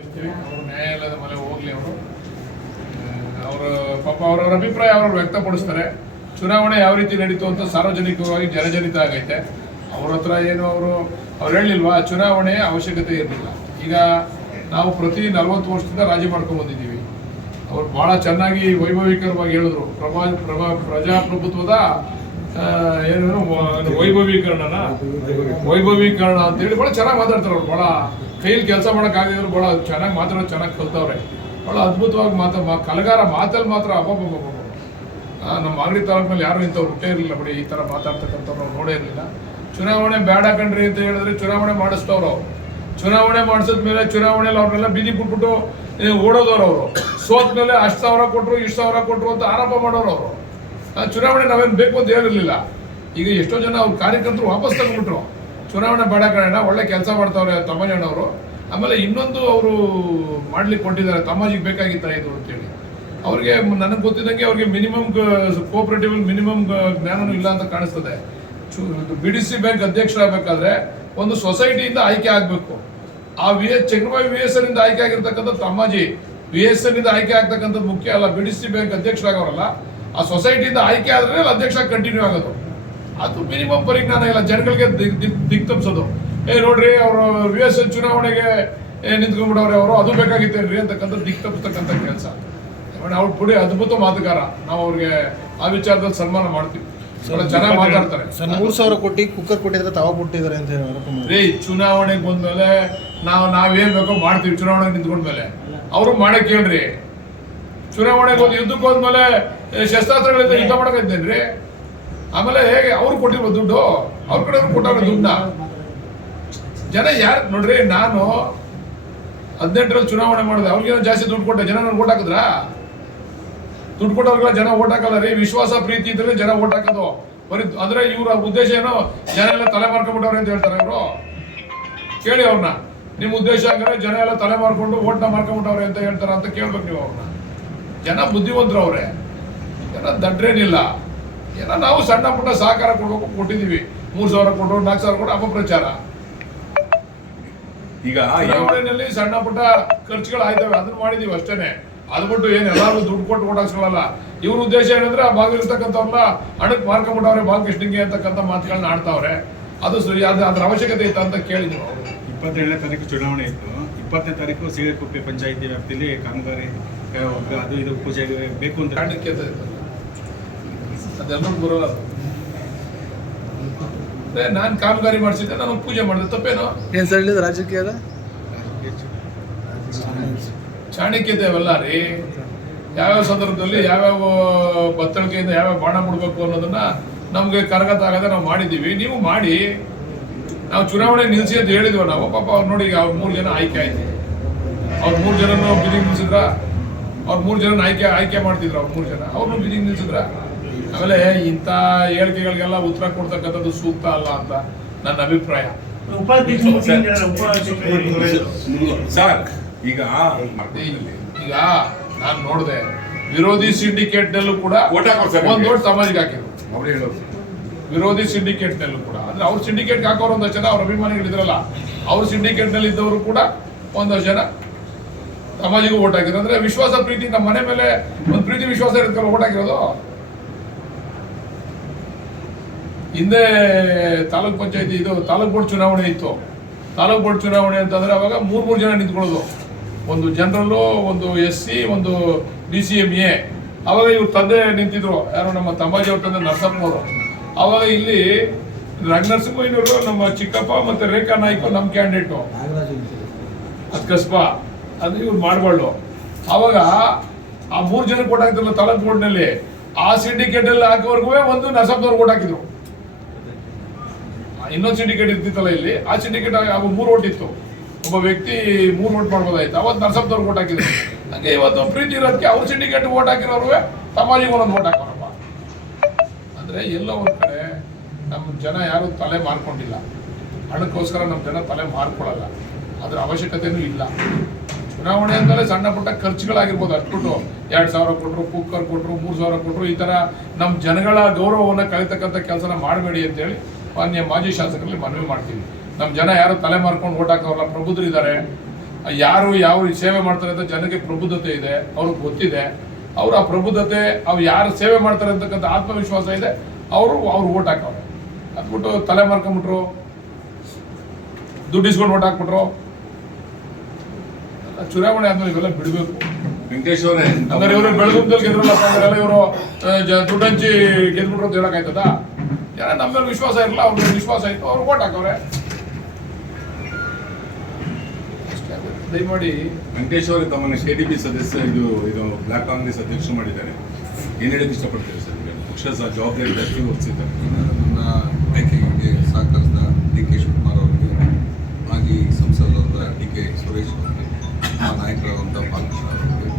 ಅವರು ನ್ಯಾಯಾಲಯದ ಮನೆ ಹೋಗ್ಲಿ ಅವರು ಪಾಪ ಅವರವರ ಅಭಿಪ್ರಾಯ ಅವರು ವ್ಯಕ್ತಪಡಿಸ್ತಾರೆ. ಚುನಾವಣೆ ಯಾವ ರೀತಿ ನಡೀತು ಅಂತ ಸಾರ್ವಜನಿಕವಾಗಿ ಜನಜನಿತ ಆಗೈತೆ. ಅವ್ರ ಹತ್ರ ಏನು ಅವ್ರು ಹೇಳಿಲ್ವಾ ಚುನಾವಣೆಯ ಅವಶ್ಯಕತೆ ಇರಲಿಲ್ಲ. ಈಗ ನಾವು ಪ್ರತಿ 40 ವರ್ಷದಿಂದ ರಾಜಿ ಮಾಡ್ಕೊಂಡು ಬಂದಿದ್ದೀವಿ. ಅವ್ರು ಬಹಳ ಚೆನ್ನಾಗಿ ವೈಭವೀಕರವಾಗಿ ಹೇಳಿದ್ರು. ಪ್ರಜಾಪ್ರಭುತ್ವದ ಏನು ವೈಭವೀಕರಣ ಅಂತೇಳಿ ಬಹಳ ಚೆನ್ನಾಗಿ ಮಾತಾಡ್ತಾರೆ. ಅವ್ರು ಬಹಳ ಕೈಲಿ ಕೆಲಸ ಮಾಡೋಕ್ಕಾಗಿದ್ರು ಬಹಳ ಚೆನ್ನಾಗಿ ಮಾತಾಡೋದು, ಚೆನ್ನಾಗಿ ಕಲ್ತವ್ರೆ. ಬಹಳ ಅದ್ಭುತವಾಗಿ ಕಲಗಾರ ಮಾತಲ್ಲಿ ಮಾತ್ರ ಅಬ್ಬಬ್ಬಬ್ಬ. ನಮ್ಮ ಮಾಗಡಿ ತಾಲೂಕಿನಲ್ಲಿ ಯಾರು ಇಂಥವ್ರು ಹುಟ್ಟೇ ಇರಲಿಲ್ಲ ಬಿಡಿ, ಈ ಥರ ಮಾತಾಡ್ತಕ್ಕಂಥವ್ರು ನಾವು ನೋಡೇ ಇರಲಿಲ್ಲ. ಚುನಾವಣೆ ಬೇಡ ಕಣ್ರಿ ಅಂತ ಹೇಳಿದ್ರೆ ಚುನಾವಣೆ ಮಾಡಿಸ್ತವ್ರು. ಚುನಾವಣೆ ಮಾಡಿಸಿದ್ಮೇಲೆ ಚುನಾವಣೆಯಲ್ಲಿ ಅವ್ರನ್ನೆಲ್ಲ ಬೀದಿ ಬಿಟ್ಬಿಟ್ಟು ಓಡೋದವ್ರು. ಅವರು ಸೋತ್ ಮೇಲೆ ಅಷ್ಟು ಸಾವಿರ ಕೊಟ್ಟರು ಇಷ್ಟು ಸಾವಿರ ಕೊಟ್ಟರು ಅಂತ ಆರೋಪ ಮಾಡೋರು. ಅವರು ಚುನಾವಣೆ ನಾವೇನು ಬೇಕು ಅಂತ ಹೇಳಿರಲಿಲ್ಲ. ಈಗ ಎಷ್ಟೋ ಜನ ಅವ್ರ ಕಾರ್ಯಕರ್ತರು ವಾಪಸ್ ತಗೊಂಡ್ಬಿಟ್ರು. ಚುನಾವಣೆ ಬೇಡ ಕಣ, ಒಳ್ಳೆ ಕೆಲಸ ಮಾಡ್ತಾವ್ರೆ ತಮ್ಮಣ್ಣನವರು. ಆಮೇಲೆ ಇನ್ನೊಂದು ಅವರು ಮಾಡ್ಲಿಕ್ಕೆ ಕೊಟ್ಟಿದ್ದಾರೆ, ತಮ್ಮಾಜಿಗೆ ಬೇಕಾಗಿತ್ತ ಇದು ಅಂತೇಳಿ. ಅವ್ರಿಗೆ ನನಗೆ ಗೊತ್ತಿದ್ದಂಗೆ ಅವ್ರಿಗೆ ಮಿನಿಮಮ್ ಕೋಆಪರೇಟಿವ್ ಮಿನಿಮಮ್ ಜ್ಞಾನನೂ ಇಲ್ಲ ಅಂತ ಕಾಣಿಸ್ತದೆ. BDC ಬ್ಯಾಂಕ್ ಅಧ್ಯಕ್ಷರಾಗಬೇಕಾದ್ರೆ ಒಂದು ಸೊಸೈಟಿಯಿಂದ ಆಯ್ಕೆ ಆಗಬೇಕು. ಆ ಚಂದ್ರಬಾಯಿ VSN ಇಂದ ಆಯ್ಕೆ ಆಗಿರ್ತಕ್ಕಂಥ ತಮ್ಮಾಜಿ VSN ಇಂದ ಆಯ್ಕೆ ಆಗ್ತಕ್ಕಂಥದ್ದು ಮುಖ್ಯ ಅಲ್ಲ. BDC ಬ್ಯಾಂಕ್ ಅಧ್ಯಕ್ಷರಾಗವರಲ್ಲ, ಆ ಸೊಸೈಟಿಯಿಂದ ಆಯ್ಕೆ ಆದ್ರೆ ಅಧ್ಯಕ್ಷ ಕಂಟಿನ್ಯೂ ಆಗೋದು. ಅದು ಮಿನಿಮಮ್ ಪರಿಜ್ಞಾನ ಇಲ್ಲ ಜನಗಳಿಗೆ ದಿಕ್ ತಪ್ಪಿಸೋದು. ನೋಡ್ರಿ ಅವರು VSN ಚುನಾವಣೆಗೆ ನಿಂತ್ಕೊಂಡ್ಬಿಡವ್ರೆ, ಅವರು ಅದು ಬೇಕಾಗಿತ್ತೇನ್ರಿ ಅಂತಕ್ಕಂಥ ದಿಕ್ ತಪ್ಪಿಸ್ತಕ್ಕಂಥ ಕೆಲಸ. ಅವ್ರು ಪುಡಿ ಅದ್ಭುತ ಮಾತುಗಾರ. ನಾವು ಅವ್ರಿಗೆ ಆ ವಿಚಾರದಲ್ಲಿ ಸನ್ಮಾನ ಮಾಡ್ತೀವಿ. ಚೆನ್ನಾಗಿ ಮಾತಾಡ್ತಾರೆ. 3,000 ಕೋಟಿ ಕುಕ್ಕರ್ ಕೊಟ್ಟಿದ್ರೆ ತಾವ ಕೊಟ್ಟಿದ್ದಾರೆ ಅಂತ ಹೇಳಿ ಚುನಾವಣೆಗೆ ಬಂದ್ಮೇಲೆ ನಾವೇನ್ ಬೇಕೋ ಮಾಡ್ತೀವಿ. ಚುನಾವಣೆಗೆ ನಿಂತ್ಕೊಂಡ್ಮೇಲೆ ಅವರು ಮಾಡಕ್ ಹೇಳ್ರಿ. ಚುನಾವಣೆಗೆ ಹೋದ್ ಯುದ್ಧಕ್ಕೆ ಹೋದ್ಮೇಲೆ ಶಸ್ತ್ರಾಸ್ತ್ರಗಳಿಂದ ಯುದ್ಧ ಮಾಡಕತ್ತೇನ್ರಿ. ಆಮೇಲೆ ಹೇಗೆ ಅವ್ರು ಕೊಟ್ಟಿರ್ಬೋದು ದುಡ್ಡು, ಅವ್ರ ಕಡೆ ಕೊಟ್ಟವ್ರೆ ದುಡ್ಡನ್ನ. ಜನ ಯಾರು ನೋಡ್ರಿ, ನಾನು 18ರಲ್ಲಿ ಚುನಾವಣೆ ಮಾಡಿದೆ, ಅವ್ರಿಗೇನೋ ಜಾಸ್ತಿ ದುಡ್ಡು ಕೊಟ್ಟೆ, ಜನ ನನ್ಗೆ ಓಟ್ ಹಾಕಿದ್ರ? ದುಡ್ಡು ಕೊಟ್ಟವ್ರಿಗೆಲ್ಲ ಜನ ಓಟ್ ಹಾಕಲ್ಲ ರೀ. ವಿಶ್ವಾಸ ಪ್ರೀತಿ ಇದ್ರೆ ಜನ ಓಟ್ ಹಾಕೋದು. ಬರೀ ಅಂದ್ರೆ ಇವ್ರ ಉದ್ದೇಶ ಏನೋ ಜನ ಎಲ್ಲ ತಲೆ ಮಾರ್ಕೊಂಡ್ಬಿಟ್ಟವ್ರೆ ಅಂತ ಹೇಳ್ತಾರೆ ಇವರು. ಕೇಳಿ ಅವ್ರನ್ನ, ನಿಮ್ ಉದ್ದೇಶ ಅಂದ್ರೆ ಜನ ಎಲ್ಲ ತಲೆ ಮಾರ್ಕೊಂಡು ಓಟ್ನ ಮಾರ್ಕೊಂಡ್ಬಿಟ್ಟವ್ರೆ ಅಂತ ಹೇಳ್ತಾರ ಅಂತ ಕೇಳ್ಬೇಕು ನೀವು ಅವ್ರನ್ನ. ಜನ ಬುದ್ಧಿವಂತರು ಅವ್ರೆ, ಜನ ದಡ್ರೇನಿಲ್ಲ. ಏನೋ ನಾವು ಸಣ್ಣ ಪುಟ್ಟ ಸಹಕಾರ ಕೊಡ್ಬೇಕು, ಕೊಟ್ಟಿದೀವಿ. 3,000 ಕೊಟ್ಟರು 4,000 ಕೊಟ್ಟು ಅಪಪ್ರಚಾರ. ಈಗ ಚುನಾವಣೆಯಲ್ಲಿ ಸಣ್ಣ ಪುಟ್ಟ ಖರ್ಚುಗಳು ಆಯ್ತವೆ, ಅದನ್ನ ಮಾಡಿದೀವಿ ಅಷ್ಟೇನೆ. ಅದು ಬಿಟ್ಟು ಏನ್ ಎಲ್ಲಾರು ದುಡ್ಡು ಕೊಟ್ಟು ಓಟ್ ಹಾಕ್ಸ್ಕೊಳ್ಳಲ್ಲ. ಇವ್ರ ಉದ್ದೇಶ ಏನಂದ್ರೆ ಆ ಭಾಗದಲ್ಲಿರ್ತಕ್ಕಂಥವ್ರನ್ನ ಹಣಕ್ಕೆ ಮಾರ್ಕೊಂಡ್ಬಿಟ್ಟವ್ರೆ ಬಾಲಕೃಷ್ಣನ್ಗೆ ಅಂತಕ್ಕಂಥ ಮಾತುಗಳನ್ನ ಆಡ್ತಾವ್ರೆ. ಅದು ಅದ್ರ ಅವಶ್ಯಕತೆ ಇತ್ತು ಅಂತ ಕೇಳಿದ್ರು. 27ನೇ ತಾರೀಕು ಚುನಾವಣೆ ಇತ್ತು. 20ನೇ ತಾರೀಕು ಸೀಳೆಕುಪ್ಪೆ ಪಂಚಾಯಿತಿ ವ್ಯಾಪ್ತಿಯಲ್ಲಿ ಕಾಮಗಾರಿ ಅದು ಇದು ಪೂಜೆ ಬೇಕು ಅಂತ ಅದೆಲ್ಲರೂ ಬರೋಲ್ಲ. ನಾನು ಕಾಮಗಾರಿ ಮಾಡಿಸಿದ್ದೆ, ನಾನು ಪೂಜೆ ಮಾಡಿದೆ, ತಪ್ಪೇನೋ? ಏನ್ ಸರ್ ಹೇಳಿದ ರಾಜಕೀಯದ ಚಾಣಕ್ಯತೆ ಅವೆಲ್ಲ ರೀ. ಯಾವ್ಯಾವ ಸಂದರ್ಭದಲ್ಲಿ ಯಾವ್ಯಾವ ಬತ್ತಳಿಕೆಯಿಂದ ಯಾವ್ಯಾವ ಬಾಣ ಬಿಡ್ಬೇಕು ಅನ್ನೋದನ್ನ ನಮ್ಗೆ ಕರಗತ ಆಗದೆ ನಾವು ಮಾಡಿದ್ದೀವಿ. ನೀವು ಮಾಡಿ. ನಾವು ಚುನಾವಣೆ ನಿಲ್ಸಿ ಅಂತ ಹೇಳಿದ್ವಿ ನಾವು. ಪಾಪ ಅವ್ರು ನೋಡಿ, ಈಗ 3 ಜನ ಆಯ್ಕೆ ಆಯ್ತು. ಅವ್ರು 3 ಜನನು ಬಿದಿಗೆ ನಿಲ್ಸಿದ್ರ. ಅವ್ರು 3 ಜನ ಆಯ್ಕೆ ಮಾಡ್ತಿದ್ರು. ಅವ್ರು 3 ಜನ ಅವ್ರನ್ನು ಬಿದಿಗೆ ನಿಲ್ಸಿದ್ರ. ಆಮೇಲೆ ಇಂಥ ಹೇಳಿಕೆಗಳಿಗೆಲ್ಲ ಉತ್ತರ ಕೊಡ್ತಕ್ಕಂಥದ್ದು ಸೂಕ್ತ ಅಲ್ಲ ಅಂತ ನನ್ನ ಅಭಿಪ್ರಾಯ. ಈಗ ನಾನು ನೋಡಿದೆ, ವಿರೋಧಿ ಸಿಂಡಿಕೇಟ್ ನಲ್ಲೂ ಕೂಡ ಒಂದು ಓಟ್ ಸಮಾಜಿಗೆ ಹಾಕಿದ್ರು. ಅವ್ರು ಹೇಳೋದು ವಿರೋಧಿ ಸಿಂಡಿಕೇಟ್ ನಲ್ಲೂ ಕೂಡ, ಅಂದ್ರೆ ಅವ್ರ ಸಿಂಡಿಕೇಟ್ ಹಾಕೋರು ಒಂದಷ್ಟು ಜನ ಅವ್ರ ಅಭಿಮಾನಿಗಳಿದ್ರಲ್ಲ, ಅವ್ರ ಸಿಂಡಿಕೇಟ್ ನಲ್ಲಿ ಇದ್ದವರು ಕೂಡ ಒಂದಷ್ಟು ಜನ ಸಮಾಜಿಗೂ ಓಟ್ ಹಾಕಿದ್ರು. ಅಂದ್ರೆ ವಿಶ್ವಾಸ ಪ್ರೀತಿ, ನಮ್ಮ ಮನೆ ಮೇಲೆ ಒಂದು ಪ್ರೀತಿ ವಿಶ್ವಾಸ ಇರುತ್ತೆ ಓಟ್ ಹಾಕಿರೋದು. ಹಿಂದೆ ತಾಲೂಕ್ ಪಂಚಾಯತಿ ಇದು ತಾಲೂಕ್ ಬೋರ್ಡ್ ಚುನಾವಣೆ ಇತ್ತು. ತಾಲೂಕ್ ಬೋರ್ಡ್ ಚುನಾವಣೆ ಅಂತಂದ್ರೆ ಅವಾಗ 3 ಜನ ನಿಂತ್ಕೊಳ್ಳೋದು. ಒಂದು ಜನರಲ್ಲು, ಒಂದು SC, ಒಂದು DCMA. ಅವಾಗ ಇವ್ರ ತಂದೆ ನಿಂತಿದ್ರು, ಯಾರು ನಮ್ಮ ತಮ್ಮಾಜಿ ಅವ್ರ ತಂದೆ ನರಸಪ್ಪನವರು. ಅವಾಗ ಇಲ್ಲಿ ನರಸಿಂಹಯ್ಯನವರು, ನಮ್ಮ ಚಿಕ್ಕಪ್ಪ ಮತ್ತೆ ರೇಖಾ ನಾಯ್ಕ ನಮ್ಮ ಕ್ಯಾಂಡಿಡೇಟು ಅದ್ಕಸ್ಪ ಅದು ಇವ್ರು ಮಾಡ್ಬಾರ್ದು. ಅವಾಗ ಆ 3 ಜನಕ್ಕೆ ಓಟ್ ಹಾಕಿದ್ರಲ್ಲ ತಾಲೂಕ್ ಬೋರ್ಡ್ನಲ್ಲಿ, ಆ ಸಿಂಡಿಕೇಟ್ ಅಲ್ಲಿ ಹಾಕೋರ್ಗೂ ಒಂದು ನರಸಪ್ಪನವ್ರು ಓಟ್ ಹಾಕಿದ್ರು. ಇನ್ನೊಂದು ಸಿಂಡಿಕೇಟ್ ಇರ್ತಿತ್ತಲ್ಲ ಇಲ್ಲಿ, ಆ ಸಿಂಡಿಕೇಟ್ 3 ಓಟ್ ಇತ್ತು. ಒಬ್ಬ ವ್ಯಕ್ತಿ 3 ಓಟ್ ಮಾಡ್ಬೋದಾಯ್ತು. ಅವತ್ತು ನರಸಪ್ಪನವ್ರು ಓಟ್ ಹಾಕಿದ್ರು. ಹಂಗೆ ಇವತ್ತು ಪ್ರೀತಿ ಇರೋದಕ್ಕೆ ಅವ್ರ ಸಿಂಡಿಕೇಟ್ ಓಟ್ ಹಾಕಿರೋರು ತಮ್ಮಾಜಿಗೆ ಒಂದೊಂದು ಓಟ್ ಹಾಕೋರಪ್ಪ. ಅಂದ್ರೆ ಎಲ್ಲೋ ಒಂದ್ ಕಡೆ ನಮ್ಮ ಜನ ಯಾರು ತಲೆ ಮಾರ್ಕೊಂಡಿಲ್ಲ. ಹಣಕ್ಕೋಸ್ಕರ ನಮ್ಮ ಜನ ತಲೆ ಮಾರ್ಕೊಳ್ಳಲ್ಲ, ಅದ್ರ ಅವಶ್ಯಕತೆನೂ ಇಲ್ಲ. ಚುನಾವಣೆ ಅಂದಮೇಲೆ ಸಣ್ಣ ಪುಟ್ಟ ಖರ್ಚುಗಳಾಗಿರ್ಬೋದು. ಅಟ್ಬಿಟ್ಟು 2,000 ಕೊಟ್ಟರು, ಕುಕ್ಕರ್ ಕೊಟ್ಟರು, 3,000 ಕೊಟ್ಟರು, ಈ ತರ ನಮ್ಮ ಜನಗಳ ಗೌರವವನ್ನು ಕಲಿತಕ್ಕಂಥ ಕೆಲಸನ ಮಾಡಬೇಡಿ ಅಂತೇಳಿ ಮಾನ್ಯ ಮಾಜಿ ಶಾಸಕರಲ್ಲಿ ಮನವಿ ಮಾಡ್ತೀವಿ. ನಮ್ಮ ಜನ ಯಾರು ತಲೆ ಮಾರ್ಕೊಂಡು ಓಟ್ ಹಾಕೋರಲ್ಲ, ಪ್ರಬುದ್ಧರಿದ್ದಾರೆ. ಯಾರು ಯಾವ ಸೇವೆ ಮಾಡ್ತಾರೆ ಅಂತ ಜನಕ್ಕೆ ಪ್ರಬುದ್ಧತೆ ಇದೆ, ಅವ್ರಿಗೆ ಗೊತ್ತಿದೆ. ಅವ್ರು ಆ ಪ್ರಬುದ್ಧತೆ, ಅವ್ರು ಯಾರು ಸೇವೆ ಮಾಡ್ತಾರೆ ಅಂತಕ್ಕಂಥ ಆತ್ಮವಿಶ್ವಾಸ ಇದೆ, ಅವ್ರು ಓಟ್ ಹಾಕವ್ರೆ. ಅದ್ಬಿಟ್ಟು ತಲೆ ಮಾರ್ಕೊಂಬಿಟ್ರು, ದುಡ್ಡು ಇಸ್ಕೊಂಡು ಓಟ್ ಹಾಕ್ಬಿಟ್ರು. ಚುನಾವಣೆ ಆದ್ಮೇಲೆ ಇವೆಲ್ಲ ಬಿಡಬೇಕು. ವೆಂಕಟೇಶ್ ಅವರೇ, ಅಂದ್ರೆ ಇವರು ಬೆಳಗುಂಬದಲ್ಲಿ ಗೆದ್ರಲ್ಲಪ್ಪ ಅಂದ್ರೆ ಇವರು ದುಡ್ಡು ಹಂಚಿ ಗೆದ್ಬಿಟ್ರು ಅಂತ ಹೇಳಕ್ಕಾಯ್ತದ? ಜನ ನಮ್ಮ ಮೇಲೆ ವಿಶ್ವಾಸ ಇರಲ್ಲ, ಅವ್ರ ಮೇಲೆ ವಿಶ್ವಾಸ ಇತ್ತು, ಅವ್ರು ಓಟ್ ಹಾಕವ್ರೆ. ದಯಮಾಡಿ ವೆಂಕಟೇಶ್ ಅವರು ತಮ್ಮನ್ನು ಕೆಡಿಪಿ ಸದಸ್ಯ ಇದು ಬ್ಲಾಕ್ ಕಾಂಗ್ರೆಸ್ ಅಧ್ಯಕ್ಷರು ಮಾಡಿದ್ದಾರೆ. ಏನ್ ಹೇಳಕ್ಕೆ ಇಷ್ಟಪಡ್ತೀರಿ ಸರ್? ಪಕ್ಷ ಜವಾಬ್ದಾರಿ ಜಾಸ್ತಿ ಹೊರಿಸಿದ್ದಾರೆ. ನನ್ನ ಆಯ್ಕೆಗೆ ಸಹಕರಿಸಿದ ಡಿ ಕೆ ಶಿವಕುಮಾರ್ ಅವರಿಗೆ, ಮಾಜಿ ಸಂಸದರಾದ ಡಿ ಕೆ ಸುರೇಶ್ ಅವರಿಗೆ, ನಮ್ಮ ನಾಯಕರಾದಂಥ ಬಾಲಕೃಷ್ಣ ಅವರಿಗೆ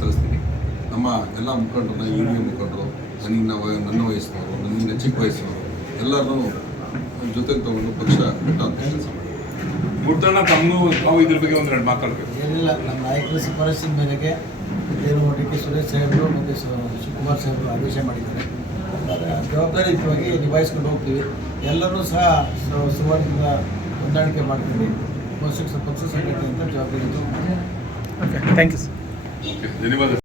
ಸಲ್ಲಿಸ್ತೀನಿ. ನಮ್ಮ ಎಲ್ಲ ಮುಖಂಡರನ್ನ, ಹಿರಿಯ ಮುಖಂಡರು, ನನ್ನ ವಯಸ್ಸಿನವರು, ನನ್ನ ಚಿಕ್ಕ ವಯಸ್ಸಿನವರು ಎಲ್ಲರೂ ಜೊತೆಗೆ ತಗೊಂಡು ಪಕ್ಷ ಕಟ್ಟುವಂಥ ಕೆಲಸ ಮಾಡಿ. ಮುರ್ತಣ್ಣ ತಾವು ಇದ್ರ ಬಗ್ಗೆ ಒಂದೆರಡು ಮಾತಾಡಬೇಕು. ಏನಿಲ್ಲ, ನಮ್ಮ ನಾಯಕರ ಶಿಫಾರಸ್ಸಿನ ಮೇರೆಗೆ ಏನು ಡಿ ಕೆ ಸುರೇಶ್ ಸಾಹೇಬರು ಮತ್ತು ಶಿವಕುಮಾರ್ ಸಾಹೇಬರು ಆದೇಶ ಮಾಡಿದ್ದಾರೆ. ಜವಾಬ್ದಾರಿಯುತವಾಗಿ ನಿಭಾಯಿಸ್ಕೊಂಡು ಹೋಗ್ತೀವಿ. ಎಲ್ಲರೂ ಸಹ ಸುಮಾರಿಂದ ಹೊಂದಾಣಿಕೆ ಮಾಡ್ತೀವಿ. ಪಕ್ಷ ಸಂಘಟನೆಯಿಂದ ಜವಾಬ್ದಾರಿ. Okay, thank you sir. ಧನ್ಯವಾದ.